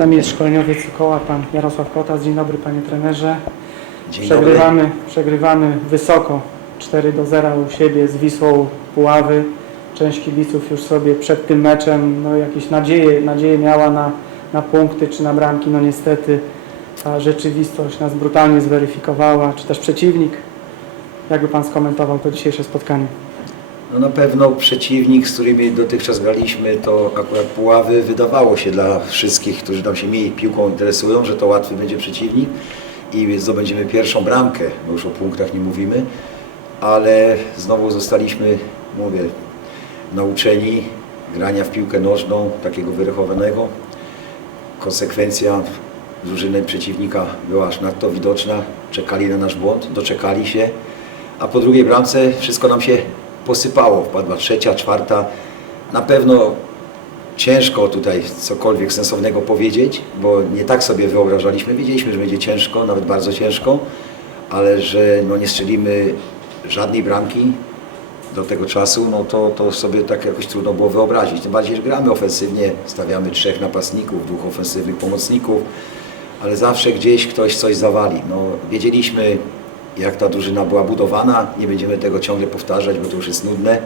nami jest szkoleniowiec Koła, pan Jarosław Kotas. Dzień dobry panie trenerze. Dzień dobry. Przegrywamy, przegrywamy wysoko 4 do 0 u siebie z Wisłą Puławy. Część kibiców już sobie przed tym meczem no, jakieś nadzieje, nadzieje miała na, na punkty czy na bramki. No niestety ta rzeczywistość nas brutalnie zweryfikowała, czy też przeciwnik. Jakby pan skomentował to dzisiejsze spotkanie? No na pewno przeciwnik, z którymi dotychczas graliśmy, to akurat Puławy. Wydawało się dla wszystkich, którzy tam się mniej piłką interesują, że to łatwy będzie przeciwnik i zdobędziemy pierwszą bramkę, bo już o punktach nie mówimy, ale znowu zostaliśmy, mówię, nauczeni grania w piłkę nożną, takiego wyrachowanego. Konsekwencja drużyny przeciwnika była aż nadto widoczna, czekali na nasz błąd, doczekali się, a po drugiej bramce wszystko nam się posypało. Wpadła trzecia, czwarta. Na pewno ciężko tutaj cokolwiek sensownego powiedzieć, bo nie tak sobie wyobrażaliśmy. Wiedzieliśmy, że będzie ciężko, nawet bardzo ciężko, ale że no nie strzelimy żadnej bramki do tego czasu, no to, to sobie tak jakoś trudno było wyobrazić. Tym bardziej, że gramy ofensywnie, stawiamy trzech napastników, dwóch ofensywnych pomocników, ale zawsze gdzieś ktoś coś zawali. No, wiedzieliśmy, jak ta drużyna była budowana, nie będziemy tego ciągle powtarzać, bo to już jest nudne.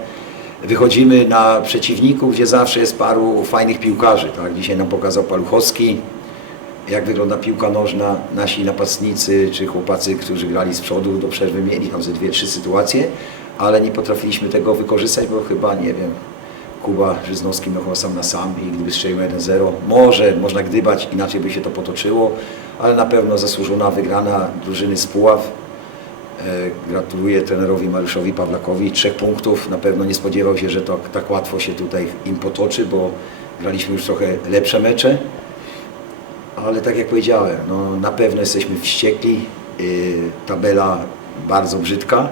Wychodzimy na przeciwników, gdzie zawsze jest paru fajnych piłkarzy. Tak? Dzisiaj nam pokazał Paluchowski, jak wygląda piłka nożna. Nasi napastnicy czy chłopacy, którzy grali z przodu do przerwy, mieli tam ze dwie, trzy sytuacje, ale nie potrafiliśmy tego wykorzystać, bo chyba, nie wiem, Kuba Żyznowski miał chyba sam na sam i gdyby strzelił 1-0, może można gdybać, inaczej by się to potoczyło, ale na pewno zasłużona wygrana drużyny z Puław. E, Gratuluję trenerowi Mariuszowi Pawlakowi. Trzech punktów. Na pewno nie spodziewał się, że to tak łatwo się tutaj im potoczy, bo graliśmy już trochę lepsze mecze. Ale tak jak powiedziałem, no, na pewno jesteśmy wściekli. Yy, tabela bardzo brzydka.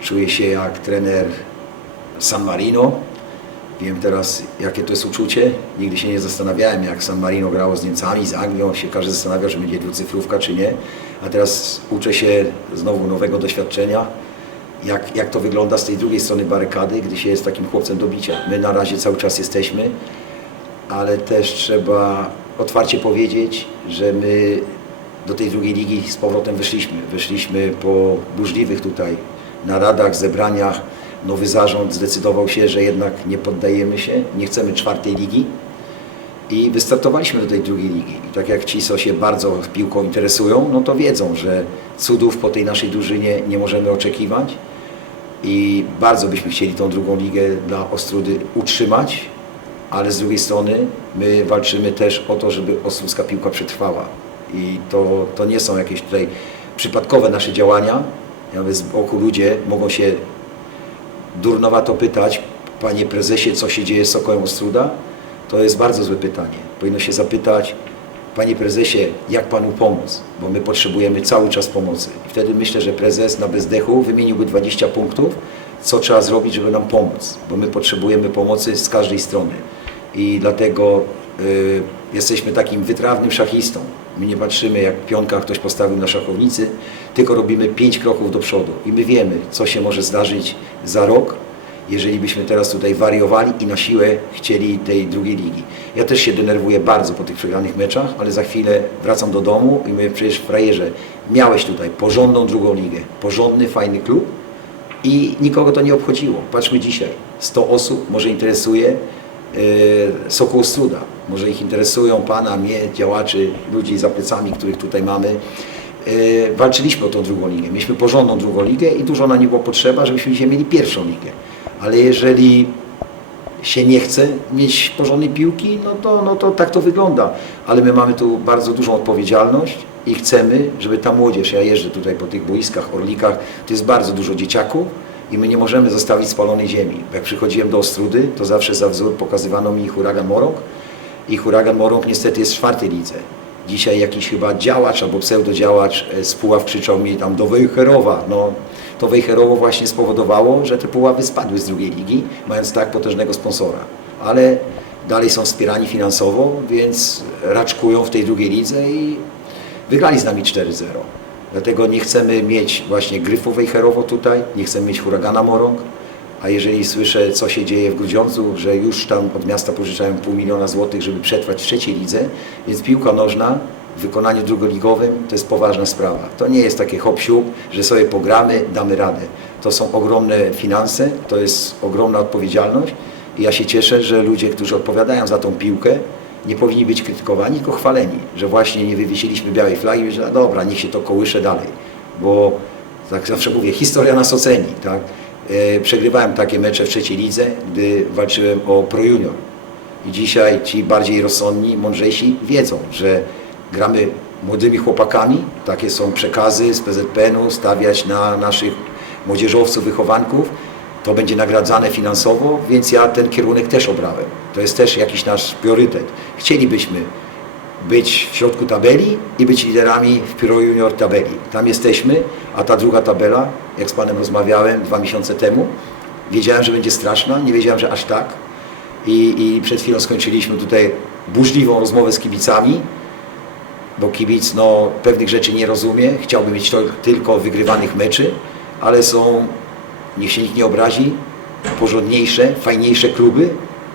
Czuję się jak trener San Marino. Wiem teraz, jakie to jest uczucie. Nigdy się nie zastanawiałem, jak San Marino grało z Niemcami, z Anglią. Się każdy zastanawia, że będzie dwucyfrówka, czy nie. A teraz uczę się znowu nowego doświadczenia, jak, jak to wygląda z tej drugiej strony barykady, gdy się jest takim chłopcem do bicia. My na razie cały czas jesteśmy, ale też trzeba otwarcie powiedzieć, że my do tej drugiej ligi z powrotem wyszliśmy. Wyszliśmy po burzliwych tutaj naradach, zebraniach. Nowy zarząd zdecydował się, że jednak nie poddajemy się, nie chcemy czwartej ligi i wystartowaliśmy do tej drugiej ligi. I tak jak ci, co się bardzo piłką interesują, no to wiedzą, że cudów po tej naszej drużynie nie możemy oczekiwać i bardzo byśmy chcieli tą drugą ligę dla Ostrudy utrzymać, ale z drugiej strony my walczymy też o to, żeby ostrudzka piłka przetrwała. I to, to nie są jakieś tutaj przypadkowe nasze działania. Nawet z boku ludzie mogą się durnowato pytać, panie prezesie, co się dzieje z Sokołem Ostruda? To jest bardzo złe pytanie. Powinno się zapytać, panie prezesie, jak panu pomóc? Bo my potrzebujemy cały czas pomocy. I wtedy myślę, że prezes na bezdechu wymieniłby 20 punktów, co trzeba zrobić, żeby nam pomóc. Bo my potrzebujemy pomocy z każdej strony. I dlatego y, jesteśmy takim wytrawnym szachistą. My nie patrzymy, jak pionka ktoś postawił na szachownicy, tylko robimy pięć kroków do przodu. I my wiemy, co się może zdarzyć za rok, jeżeli byśmy teraz tutaj wariowali i na siłę chcieli tej drugiej ligi. Ja też się denerwuję bardzo po tych przegranych meczach, ale za chwilę wracam do domu i mówię, przecież frajerze, miałeś tutaj porządną drugą ligę, porządny, fajny klub i nikogo to nie obchodziło. Patrzmy dzisiaj, 100 osób może interesuje yy, Sokół Struda, może ich interesują Pana, mnie, działaczy, ludzi za plecami, których tutaj mamy. Yy, walczyliśmy o tą drugą ligę, mieliśmy porządną drugą ligę i dużo na nie było potrzeba, żebyśmy dzisiaj mieli pierwszą ligę. Ale jeżeli się nie chce mieć porządnej piłki, no to, no to tak to wygląda. Ale my mamy tu bardzo dużą odpowiedzialność i chcemy, żeby ta młodzież, ja jeżdżę tutaj po tych boiskach, orlikach, to jest bardzo dużo dzieciaków i my nie możemy zostawić spalonej ziemi. Jak przychodziłem do Ostrudy, to zawsze za wzór pokazywano mi huragan Morąg i huragan Morąg niestety jest w czwartej lidze. Dzisiaj jakiś chyba działacz albo pseudodziałacz e, z Puław krzyczał mi tam do Wejherowa. No, to Wejherowo właśnie spowodowało, że te Puławy spadły z drugiej ligi, mając tak potężnego sponsora. Ale dalej są wspierani finansowo, więc raczkują w tej drugiej lidze i wygrali z nami 4-0. Dlatego nie chcemy mieć właśnie Gryfu Wejherowo tutaj, nie chcemy mieć Huragana Morąg, a jeżeli słyszę, co się dzieje w Grudziądzu, że już tam od miasta pożyczają pół miliona złotych, żeby przetrwać w trzeciej lidze, więc piłka nożna w wykonaniu drugoligowym to jest poważna sprawa. To nie jest takie hop że sobie pogramy, damy radę. To są ogromne finanse, to jest ogromna odpowiedzialność i ja się cieszę, że ludzie, którzy odpowiadają za tą piłkę, nie powinni być krytykowani, tylko chwaleni, że właśnie nie wywiesiliśmy białej flagi, że dobra, niech się to kołysze dalej, bo tak zawsze mówię, historia nas oceni, tak? E, Przegrywałem takie mecze w trzeciej lidze, gdy walczyłem o Pro Junior. I dzisiaj ci bardziej rozsądni, mądrzejsi wiedzą, że gramy młodymi chłopakami, takie są przekazy z PZPN-u, stawiać na naszych młodzieżowców, wychowanków, to będzie nagradzane finansowo, więc ja ten kierunek też obrałem. To jest też jakiś nasz priorytet. Chcielibyśmy być w środku tabeli i być liderami w Pro Junior tabeli. Tam jesteśmy, a ta druga tabela, jak z Panem rozmawiałem dwa miesiące temu, wiedziałem, że będzie straszna, nie wiedziałem, że aż tak. I, i przed chwilą skończyliśmy tutaj burzliwą rozmowę z kibicami, bo kibic no, pewnych rzeczy nie rozumie, chciałby mieć tylko wygrywanych meczy, ale są, niech się nikt nie obrazi, porządniejsze, fajniejsze kluby.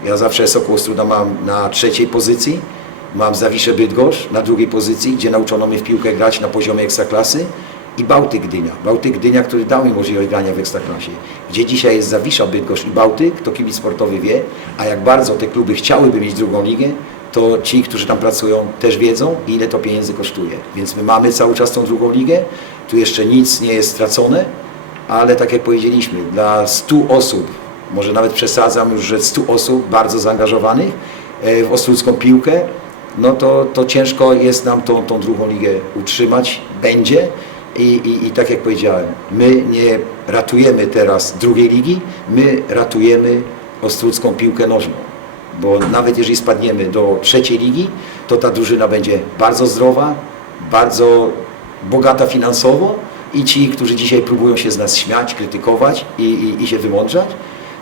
Ja zawsze Sokół Ostruda mam na trzeciej pozycji, mam Zawiszę Bydgoszcz na drugiej pozycji, gdzie nauczono mnie w piłkę grać na poziomie ekstraklasy i Bałtyk Gdynia. Bałtyk Gdynia, który dał mi możliwość grania w ekstraklasie. Gdzie dzisiaj jest Zawisza Bydgoszcz i Bałtyk, to kibic sportowy wie, a jak bardzo te kluby chciałyby mieć drugą ligę, to ci, którzy tam pracują, też wiedzą, ile to pieniędzy kosztuje. Więc my mamy cały czas tą drugą ligę, tu jeszcze nic nie jest stracone, ale tak jak powiedzieliśmy, dla 100 osób, może nawet przesadzam już, że 100 osób bardzo zaangażowanych e, w ostrudzką piłkę, no to, to ciężko jest nam tą, tą drugą ligę utrzymać, będzie. I, i, I tak jak powiedziałem, my nie ratujemy teraz drugiej ligi, my ratujemy ostrudzką piłkę nożną. Bo nawet jeżeli spadniemy do trzeciej ligi, to ta drużyna będzie bardzo zdrowa, bardzo bogata finansowo i ci, którzy dzisiaj próbują się z nas śmiać, krytykować i, i, i się wymądrzać,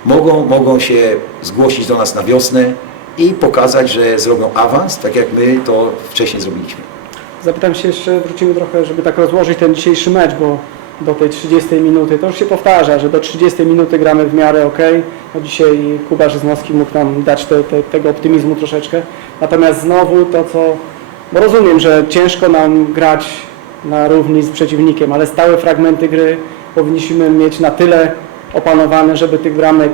mogą, mogą się zgłosić do nas na wiosnę i pokazać, że zrobią awans, tak jak my to wcześniej zrobiliśmy. Zapytam się jeszcze, wrócimy trochę, żeby tak rozłożyć ten dzisiejszy mecz, bo do tej 30 minuty, to już się powtarza, że do 30 minuty gramy w miarę ok. No dzisiaj Kuba Żyznowski mógł nam dać te, te, tego optymizmu troszeczkę. Natomiast znowu to, co... Bo rozumiem, że ciężko nam grać na równi z przeciwnikiem, ale stałe fragmenty gry powinniśmy mieć na tyle opanowane, żeby tych bramek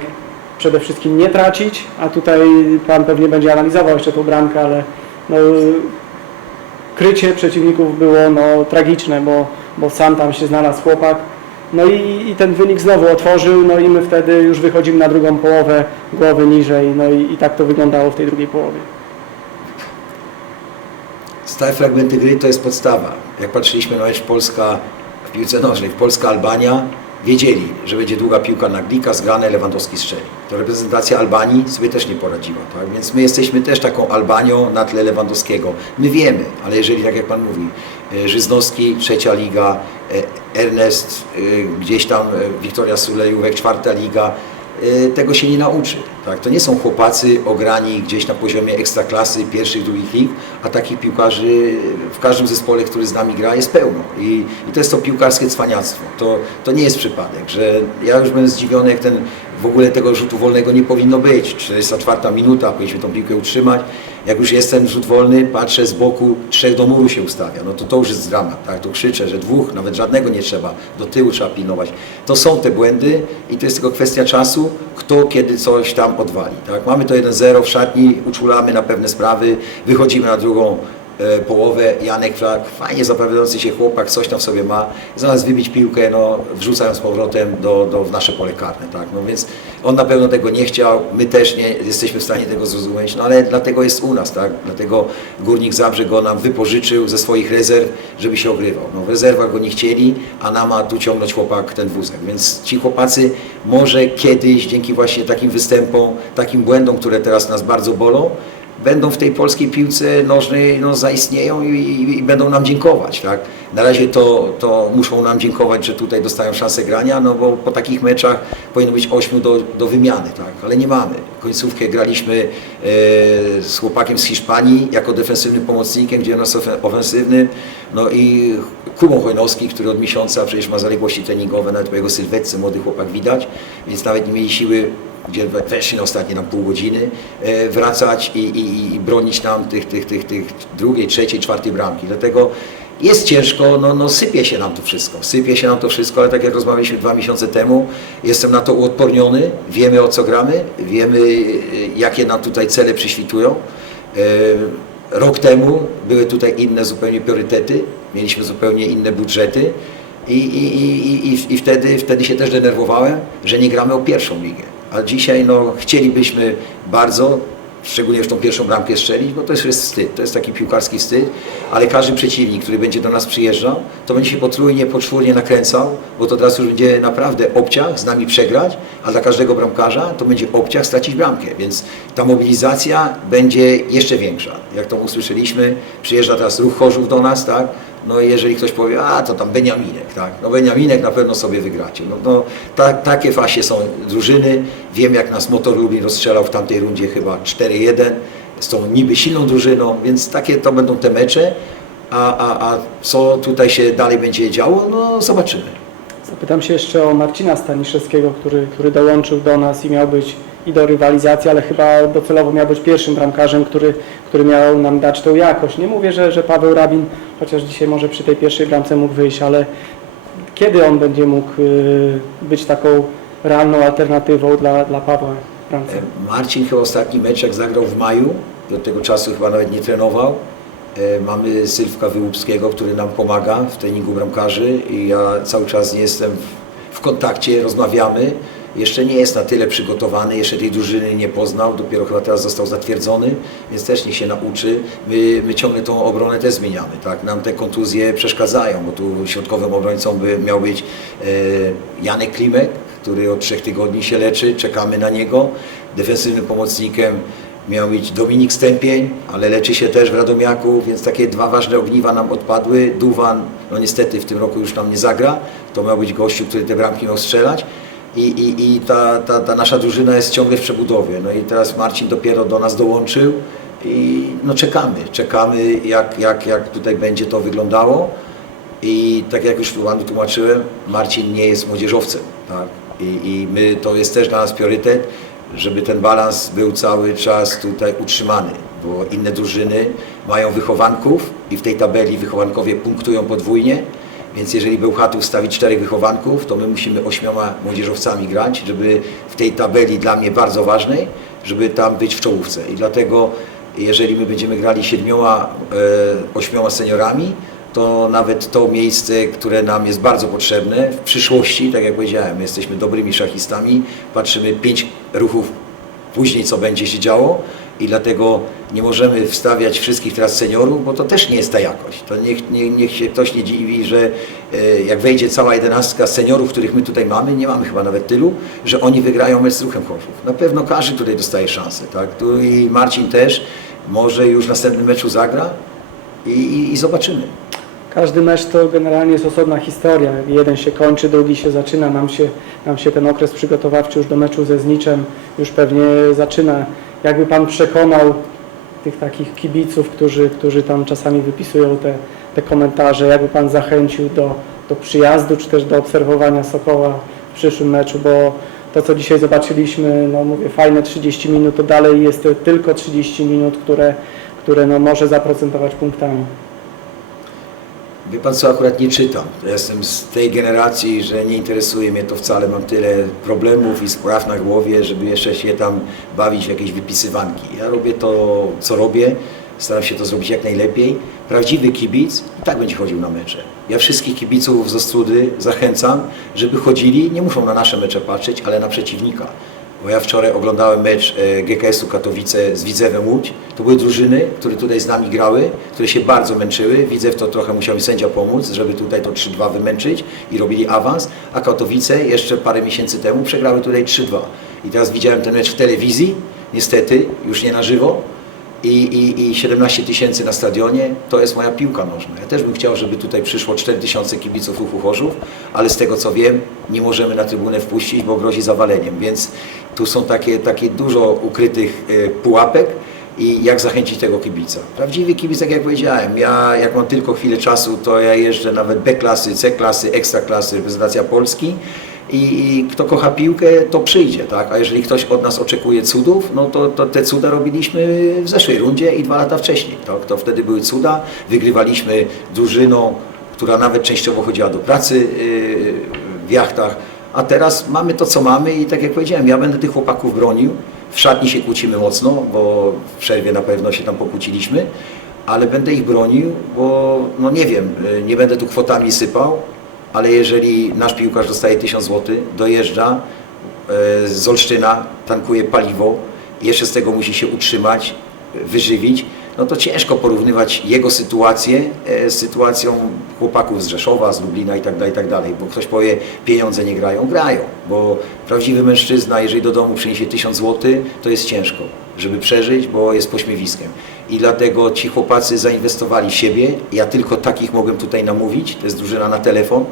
przede wszystkim nie tracić, a tutaj Pan pewnie będzie analizował jeszcze tą bramkę, ale no, krycie przeciwników było no, tragiczne, bo, bo sam tam się znalazł chłopak. No i, i ten wynik znowu otworzył, no i my wtedy już wychodzimy na drugą połowę, głowy niżej, no i, i tak to wyglądało w tej drugiej połowie. Stałe fragmenty gry to jest podstawa. Jak patrzyliśmy na mecz Polska w piłce nożnej, Polska-Albania, wiedzieli, że będzie długa piłka na Glika, zgrane, Lewandowski strzeli. To reprezentacja Albanii sobie też nie poradziła, tak? Więc my jesteśmy też taką Albanią na tle Lewandowskiego. My wiemy, ale jeżeli, tak jak Pan mówi, e, Żyznowski, trzecia liga, e, Ernest, e, gdzieś tam Wiktoria Sulejówek, czwarta liga, tego się nie nauczy. Tak? To nie są chłopacy ograni gdzieś na poziomie ekstraklasy, pierwszych, drugich lig, a takich piłkarzy w każdym zespole, który z nami gra, jest pełno. I, i to jest to piłkarskie cwaniactwo. To, to nie jest przypadek, że ja już byłem zdziwiony, jak ten w ogóle tego rzutu wolnego nie powinno być. 44 minuta, powinniśmy tą piłkę utrzymać. Jak już jest ten rzut wolny, patrzę z boku, trzech do muru się ustawia. No to to już jest dramat, tak? To krzyczę, że dwóch, nawet żadnego nie trzeba. Do tyłu trzeba pilnować. To są te błędy i to jest tylko kwestia czasu, kto kiedy coś tam odwali. Tak? Mamy to 1-0 w szatni, uczulamy na pewne sprawy, wychodzimy na drugą połowę, Janek Flak, fajnie zapowiadający się chłopak, coś tam sobie ma, zamiast wybić piłkę, no, wrzucają z powrotem do, do, w nasze pole karne, tak, no więc on na pewno tego nie chciał, my też nie jesteśmy w stanie tego zrozumieć, no ale dlatego jest u nas, tak, dlatego Górnik Zabrze go nam wypożyczył ze swoich rezerw, żeby się ogrywał, no w rezerwach go nie chcieli, a nam ma tu ciągnąć chłopak ten wózek, więc ci chłopacy może kiedyś dzięki właśnie takim występom, takim błędom, które teraz nas bardzo bolą, będą w tej polskiej piłce nożnej no, zaistnieją i, i, i będą nam dziękować. Tak? Na razie to, to muszą nam dziękować, że tutaj dostają szansę grania, no bo po takich meczach powinno być 8 do, do wymiany, tak? ale nie mamy. Końcówkę graliśmy e, z chłopakiem z Hiszpanii jako defensywnym pomocnikiem, gdzie on jest ofe- ofensywny. No i Kubą Chojnowski, który od miesiąca przecież ma zaległości treningowe, nawet po jego sylwetce młody chłopak widać, więc nawet nie mieli siły gdzie we- weszli na ostatnie nam pół godziny, e, wracać i, i, i bronić nam tych, tych, tych, tych drugiej, trzeciej, czwartej bramki. Dlatego jest ciężko, no, no sypie się nam to wszystko, sypie się nam to wszystko, ale tak jak rozmawialiśmy dwa miesiące temu, jestem na to uodporniony, wiemy o co gramy, wiemy e, jakie nam tutaj cele przyświtują. E, Rok temu były tutaj inne zupełnie priorytety, mieliśmy zupełnie inne budżety i, i, i, i, i wtedy, wtedy się też denerwowałem, że nie gramy o pierwszą ligę. A dzisiaj no, chcielibyśmy bardzo, szczególnie w tą pierwszą bramkę strzelić, bo to już jest wstyd, to jest taki piłkarski wstyd, ale każdy przeciwnik, który będzie do nas przyjeżdżał, to będzie się potrójnie, poczwórnie nakręcał, bo to teraz już będzie naprawdę obciach z nami przegrać, a dla każdego bramkarza to będzie obciach stracić bramkę, więc ta mobilizacja będzie jeszcze większa. Jak to usłyszeliśmy, przyjeżdża teraz ruch Chorzów do nas, tak? No i jeżeli ktoś powie, a to tam Beniaminek, tak? No Beniaminek na pewno sobie wygracie. No, no ta, takie właśnie są drużyny. Wiem jak nas Motor Lublin rozstrzelał w tamtej rundzie chyba 4-1 z tą niby silną drużyną, więc takie to będą te mecze. A, a, a co tutaj się dalej będzie działo, no zobaczymy. Zapytam się jeszcze o Marcina Staniszewskiego, który, który dołączył do nas i miał być i do rywalizacji, ale chyba docelowo miał być pierwszym bramkarzem, który, który miał nam dać tą jakość. Nie mówię, że, że Paweł Rabin, chociaż dzisiaj może przy tej pierwszej bramce mógł wyjść, ale kiedy on będzie mógł y, być taką realną alternatywą dla, dla Pawła bramce? Marcin chyba ostatni mecz jak zagrał w maju, do tego czasu chyba nawet nie trenował. E, Mamy Sylwka Wyłupskiego, który nam pomaga w treningu bramkarzy i ja cały czas jestem w kontakcie, rozmawiamy. Jeszcze nie jest na tyle przygotowany, jeszcze tej drużyny nie poznał, dopiero chyba teraz został zatwierdzony, więc też niech się nauczy. My, my ciągle tą obronę też zmieniamy, tak? Nam te kontuzje przeszkadzają, bo tu środkowym obrońcą by miał być e, Janek Klimek, który od trzech tygodni się leczy, czekamy na niego. Defensywnym pomocnikiem miał być Dominik Stępień, ale leczy się też w Radomiaku, więc takie dwa ważne ogniwa nam odpadły. Duwan, no niestety w tym roku już nam nie zagra, to miał być gościu, który te bramki miał strzelać. I, i, i ta, ta, ta nasza drużyna jest ciągle w przebudowie. No i teraz Marcin dopiero do nas dołączył i no czekamy, czekamy jak, jak, jak tutaj będzie to wyglądało. I tak jak już Panu tłumaczyłem, Marcin nie jest młodzieżowcem. Tak? I, I my, to jest też dla nas priorytet, żeby ten balans był cały czas tutaj utrzymany, bo inne drużyny mają wychowanków i w tej tabeli wychowankowie punktują podwójnie, więc jeżeli Bełchatów stawi czterech wychowanków, to my musimy ośmioma młodzieżowcami grać, żeby w tej tabeli dla mnie bardzo ważnej, żeby tam być w czołówce. I dlatego jeżeli my będziemy grali siedmioma, e, ośmioma seniorami, to nawet to miejsce, które nam jest bardzo potrzebne w przyszłości, tak jak powiedziałem, my jesteśmy dobrymi szachistami, patrzymy pięć ruchów później, co będzie się działo i dlatego nie możemy wstawiać wszystkich teraz seniorów, bo to też nie jest ta jakość. To niech, nie, niech się ktoś nie dziwi, że e, jak wejdzie cała jedenastka seniorów, których my tutaj mamy, nie mamy chyba nawet tylu, że oni wygrają mecz z Ruchem Chorzów. Na pewno każdy tutaj dostaje szansę, tak? Tu i Marcin też może już w następnym meczu zagra i, i, i zobaczymy. Każdy mecz to generalnie jest osobna historia. Jeden się kończy, drugi się zaczyna. Nam się, nam się ten okres przygotowawczy już do meczu ze Zniczem już pewnie zaczyna. Jakby Pan przekonał tych takich kibiców, którzy, którzy tam czasami wypisują te, te komentarze, jakby Pan zachęcił do, do przyjazdu, czy też do obserwowania Sokoła w przyszłym meczu, bo to, co dzisiaj zobaczyliśmy, no mówię, fajne 30 minut, to dalej jest tylko 30 minut, które, które no może zaprocentować punktami. Wie pan co, akurat nie czytam. Jestem z tej generacji, że nie interesuje mnie to wcale. Mam tyle problemów i spraw na głowie, żeby jeszcze się tam bawić w jakieś wypisywanki. Ja robię to, co robię. Staram się to zrobić jak najlepiej. Prawdziwy kibic i tak będzie chodził na mecze. Ja wszystkich kibiców z Ostrudy zachęcam, żeby chodzili, nie muszą na nasze mecze patrzeć, ale na przeciwnika. Bo ja wczoraj oglądałem mecz e, GKS-u Katowice z Widzewem Łódź. To były drużyny, które tutaj z nami grały, które się bardzo męczyły. Widzew to trochę musiał sędzia pomóc, żeby tutaj to 3-2 wymęczyć i robili awans. A Katowice jeszcze parę miesięcy temu przegrały tutaj 3-2. I teraz widziałem ten mecz w telewizji, niestety, już nie na żywo. I, i, i 17 tysięcy na stadionie, to jest moja piłka nożna. Ja też bym chciał, żeby tutaj przyszło 4 tysiące kibiców ruchu Chorzów, ale z tego co wiem, nie możemy na trybunę wpuścić, bo grozi zawaleniem, więc tu są takie, takie dużo ukrytych e, pułapek, i jak zachęcić tego kibica. Prawdziwy kibic, tak jak powiedziałem, ja jak mam tylko chwilę czasu, to ja jeżdżę nawet B klasy, C klasy, ekstra klasy, reprezentacja Polski i, i kto kocha piłkę, to przyjdzie, tak? A jeżeli ktoś od nas oczekuje cudów, no to, to te cuda robiliśmy w zeszłej rundzie i dwa lata wcześniej, tak? To wtedy były cuda, wygrywaliśmy drużyną, która nawet częściowo chodziła do pracy yy, w jachtach, a teraz mamy to, co mamy i tak jak powiedziałem, ja będę tych chłopaków bronił. W szatni się kłócimy mocno, bo w przerwie na pewno się tam pokłóciliśmy, ale będę ich bronił, bo no nie wiem, y, nie będę tu kwotami sypał, ale jeżeli nasz piłkarz dostaje 1000 zł, dojeżdża e, z Olsztyna, tankuje paliwo, jeszcze z tego musi się utrzymać, wyżywić, no to ciężko porównywać jego sytuację e, z sytuacją chłopaków z Rzeszowa, z Lublina i tak dalej, i tak bo ktoś powie, pieniądze nie grają, grają, bo prawdziwy mężczyzna, jeżeli do domu przyniesie 1000 zł, to jest ciężko, żeby przeżyć, bo jest pośmiewiskiem. I dlatego ci chłopacy zainwestowali siebie, ja tylko takich mogłem tutaj namówić, to jest drużyna na telefon,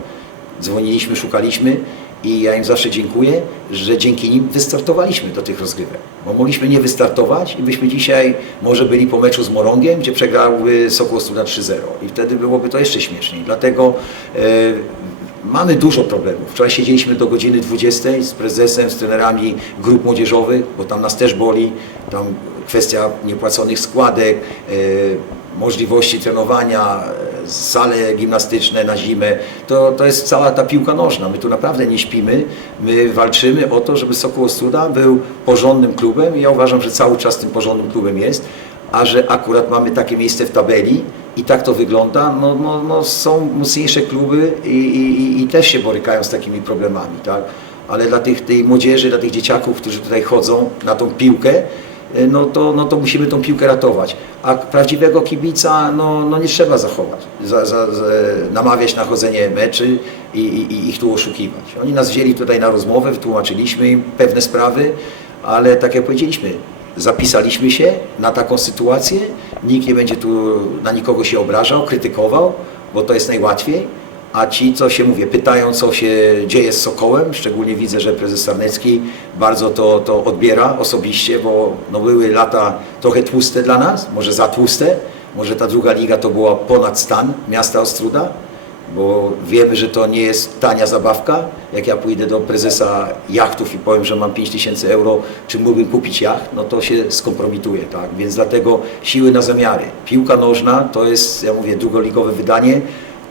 dzwoniliśmy, szukaliśmy i ja im zawsze dziękuję, że dzięki nim wystartowaliśmy do tych rozgrywek. Bo mogliśmy nie wystartować i byśmy dzisiaj może byli po meczu z Morągiem, gdzie przegrałby Sokół Ostruda 3-0 i wtedy byłoby to jeszcze śmieszniej. Dlatego e, mamy dużo problemów. Wczoraj siedzieliśmy do godziny 20 z prezesem, z trenerami grup młodzieżowych, bo tam nas też boli, tam kwestia niepłaconych składek, e, możliwości trenowania, e, sale gimnastyczne na zimę, to, to jest cała ta piłka nożna. My tu naprawdę nie śpimy, my walczymy o to, żeby Sokół Ostruda był porządnym klubem ja uważam, że cały czas tym porządnym klubem jest, a że akurat mamy takie miejsce w tabeli i tak to wygląda, no, no, no są mocniejsze kluby i, i, i też się borykają z takimi problemami, tak? Ale dla tych, tej młodzieży, dla tych dzieciaków, którzy tutaj chodzą na tą piłkę, no to, no to musimy tą piłkę ratować. A prawdziwego kibica no, no nie trzeba zachować, za, za, za, namawiać na chodzenie meczy i, i, i ich tu oszukiwać. Oni nas wzięli tutaj na rozmowę, wytłumaczyliśmy im pewne sprawy, ale tak jak powiedzieliśmy, zapisaliśmy się na taką sytuację, nikt nie będzie tu na nikogo się obrażał, krytykował, bo to jest najłatwiej. A ci, co się mówię, pytają, co się dzieje z Sokołem, szczególnie widzę, że prezes Sarnecki bardzo to, to odbiera osobiście, bo no, były lata trochę tłuste dla nas, może za tłuste, może ta druga liga to była ponad stan miasta Ostruda, bo wiemy, że to nie jest tania zabawka. Jak ja pójdę do prezesa jachtów i powiem, że mam 5000 euro, czy mógłbym kupić jacht, no to się skompromituje, tak? Więc dlatego siły na zamiary. Piłka nożna to jest, ja mówię, drugoligowe wydanie,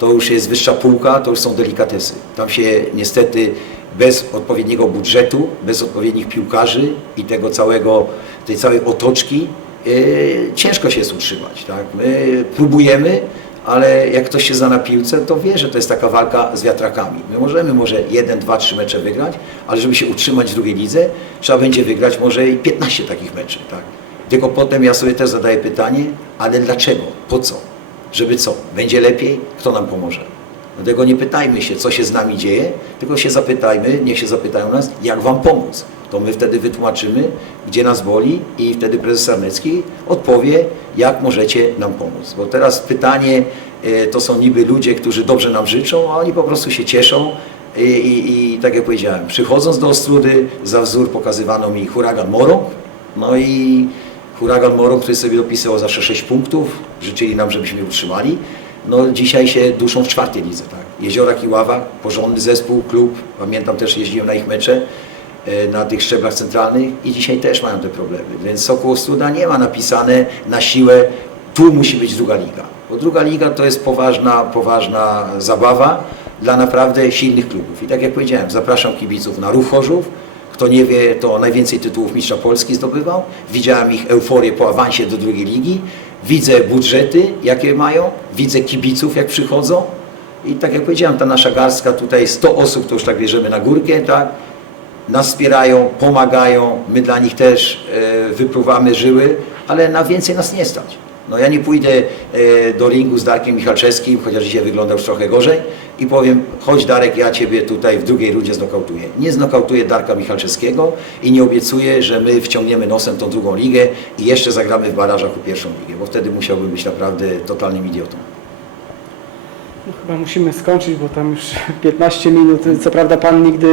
to już jest wyższa półka, to już są delikatesy. Tam się niestety bez odpowiedniego budżetu, bez odpowiednich piłkarzy i tego całego, tej całej otoczki yy, ciężko się jest utrzymać. Tak? My próbujemy, ale jak ktoś się zna na piłce, to wie, że to jest taka walka z wiatrakami. My możemy może jeden, dwa, trzy mecze wygrać, ale żeby się utrzymać w drugiej lidze, trzeba będzie wygrać może i 15 takich meczy. Tak? Tylko potem ja sobie też zadaję pytanie, ale dlaczego? Po co? Żeby co? Będzie lepiej? Kto nam pomoże? Dlatego nie pytajmy się, co się z nami dzieje, tylko się zapytajmy, niech się zapytają nas, jak Wam pomóc. To my wtedy wytłumaczymy, gdzie nas boli i wtedy prezes Sarnecki odpowie, jak możecie nam pomóc. Bo teraz pytanie, e, to są niby ludzie, którzy dobrze nam życzą, a oni po prostu się cieszą i, i, i tak jak powiedziałem, przychodząc do Ostrudy, za wzór pokazywano mi huragan Morąg, no i huragan Morąg, który sobie dopisał zawsze 6 punktów, życzyli nam, żebyśmy utrzymali. No dzisiaj się duszą w czwartej lidze, tak. Jeziora Kiława, porządny zespół, klub, pamiętam też jeździłem na ich mecze e, na tych szczeblach centralnych i dzisiaj też mają te problemy. Więc Sokół Ostruda nie ma napisane na siłę, tu musi być druga liga. Bo druga liga to jest poważna, poważna zabawa dla naprawdę silnych klubów. I tak jak powiedziałem, zapraszam kibiców na Ruch Chorzów, kto nie wie, to najwięcej tytułów mistrza Polski zdobywał. Widziałem ich euforię po awansie do drugiej ligi. Widzę budżety, jakie mają. Widzę kibiców, jak przychodzą. I tak jak powiedziałem, ta nasza garstka tutaj, 100 osób, to już tak bierzemy na górkę, tak? Nas wspierają, pomagają, my dla nich też e, wypruwamy żyły, ale na więcej nas nie stać. No ja nie pójdę e, do ringu z Darkiem Michalczewskim, chociaż dzisiaj wyglądał już trochę gorzej i powiem, chodź Darek, ja Ciebie tutaj w drugiej rundzie znokautuję. Nie znokautuję Darka Michalczewskiego i nie obiecuję, że my wciągniemy nosem tą drugą ligę i jeszcze zagramy w barażach o pierwszą ligę, bo wtedy musiałbym być naprawdę totalnym idiotą. No, chyba musimy skończyć, bo tam już 15 minut. Co prawda Pan nigdy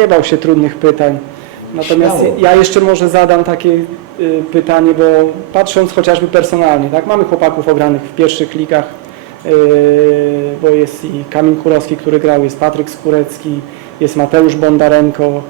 nie bał się trudnych pytań. Natomiast Śmiało. ja jeszcze może zadam takie y, pytanie, bo patrząc chociażby personalnie, tak, mamy chłopaków ogranych w pierwszych ligach, y, bo jest i Kamil Kurowski, który grał, jest Patryk Skórecki, jest Mateusz Bondarenko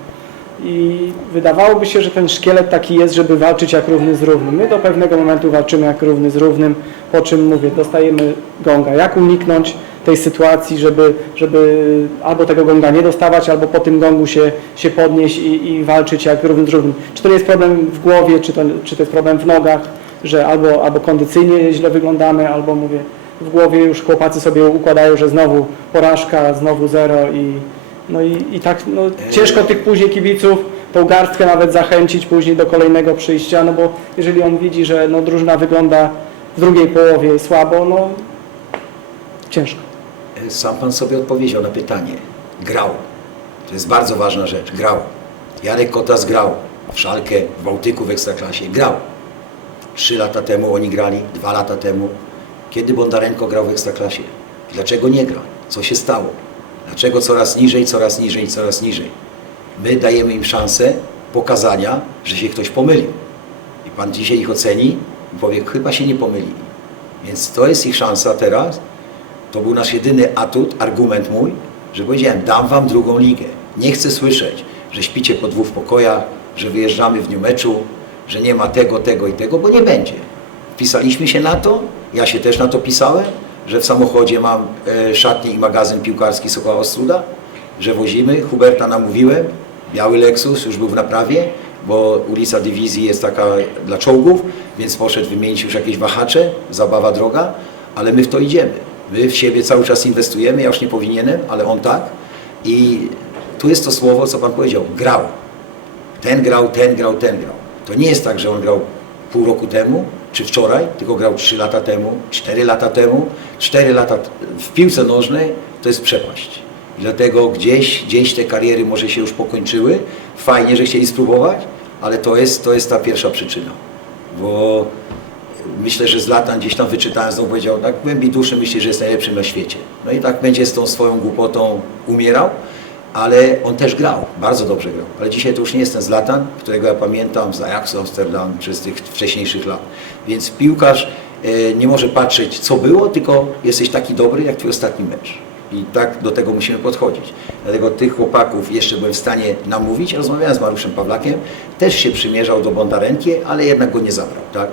i wydawałoby się, że ten szkielet taki jest, żeby walczyć jak równy z równym. My do pewnego momentu walczymy jak równy z równym, po czym mówię, dostajemy gonga. Jak uniknąć tej sytuacji, żeby, żeby albo tego gonga nie dostawać, albo po tym gongu się, się podnieść i, i walczyć jak równy z równym. Czy to jest problem w głowie, czy to, czy to jest problem w nogach, że albo, albo kondycyjnie źle wyglądamy, albo mówię, w głowie już chłopacy sobie układają, że znowu porażka, znowu zero i no i, i tak no, ciężko tych później kibiców tą garstkę nawet zachęcić później do kolejnego przyjścia, no bo jeżeli on widzi, że no, drużyna wygląda w drugiej połowie słabo, no ciężko. Sam Pan sobie odpowiedział na pytanie. Grał. To jest bardzo ważna rzecz. Grał. Jarek Kotas grał. W Szalkę, w Bałtyku, w Ekstraklasie. Grał. Trzy lata temu oni grali, dwa lata temu. Kiedy Bondarenko grał w Ekstraklasie? Dlaczego nie gra? Co się stało? Dlaczego coraz niżej, coraz niżej, coraz niżej? My dajemy im szansę pokazania, że się ktoś pomylił. I Pan dzisiaj ich oceni i powie, chyba się nie pomylili. Więc to jest ich szansa teraz, to był nasz jedyny atut, argument mój, że powiedziałem, dam wam drugą ligę. Nie chcę słyszeć, że śpicie po dwóch pokojach, że wyjeżdżamy w dniu meczu, że nie ma tego, tego i tego, bo nie będzie. Wpisaliśmy się na to, ja się też na to pisałem, że w samochodzie mam e, szatnię i magazyn piłkarski Sokoła Ostruda, że wozimy. Huberta namówiłem, biały Lexus już był w naprawie, bo ulica Dywizji jest taka dla czołgów, więc poszedł wymienić już jakieś wahacze, zabawa droga, ale my w to idziemy. My w siebie cały czas inwestujemy, ja już nie powinienem, ale on tak. I tu jest to słowo, co Pan powiedział, grał. Ten grał, ten grał, ten grał. To nie jest tak, że on grał pół roku temu, czy wczoraj, tylko grał trzy lata temu, cztery lata temu. Cztery lata w piłce nożnej to jest przepaść. I dlatego gdzieś, gdzieś te kariery może się już pokończyły. Fajnie, że chcieli spróbować, ale to jest, to jest ta pierwsza przyczyna. Bo myślę, że Zlatan gdzieś tam wyczytałem, znowu powiedział, tak głębi duszy myśli, że jest najlepszym na świecie. No i tak będzie z tą swoją głupotą umierał, ale on też grał, bardzo dobrze grał. Ale dzisiaj to już nie jest ten Zlatan, którego ja pamiętam z Ajaxu Amsterdam czy z tych wcześniejszych lat. Więc piłkarz e, nie może patrzeć co było, tylko jesteś taki dobry jak twój ostatni mecz. I tak do tego musimy podchodzić. Dlatego tych chłopaków jeszcze byłem w stanie namówić. Rozmawiałem z Mariuszem Pawlakiem, też się przymierzał do Bondarenki, ale jednak go nie zabrał. Tak?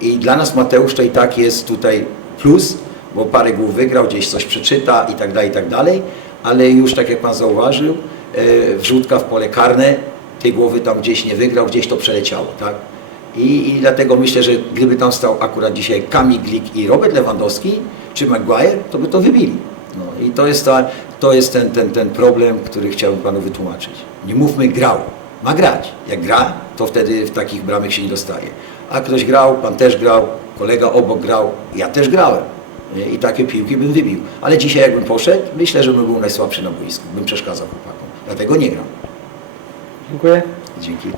I dla nas Mateusz to i tak jest tutaj plus, bo parę głów wygrał, gdzieś coś przeczyta i tak dalej, i tak dalej, ale już tak jak Pan zauważył, e, wrzutka w pole karne, tej głowy tam gdzieś nie wygrał, gdzieś to przeleciało, tak? I, I dlatego myślę, że gdyby tam stał akurat dzisiaj Kamil Glik i Robert Lewandowski, czy Maguire, to by to wybili. No i to jest, ta, to jest ten, ten, ten problem, który chciałbym Panu wytłumaczyć. Nie mówmy grał, ma grać. Jak gra, to wtedy w takich bramek się nie dostaje. A ktoś grał, Pan też grał, kolega obok grał, ja też grałem. I takie piłki bym wybił. Ale dzisiaj jakbym poszedł, myślę, że bym był najsłabszy na boisku, bym przeszkadzał chłopakom. Dlatego nie gram. Dziękuję. Dzięki.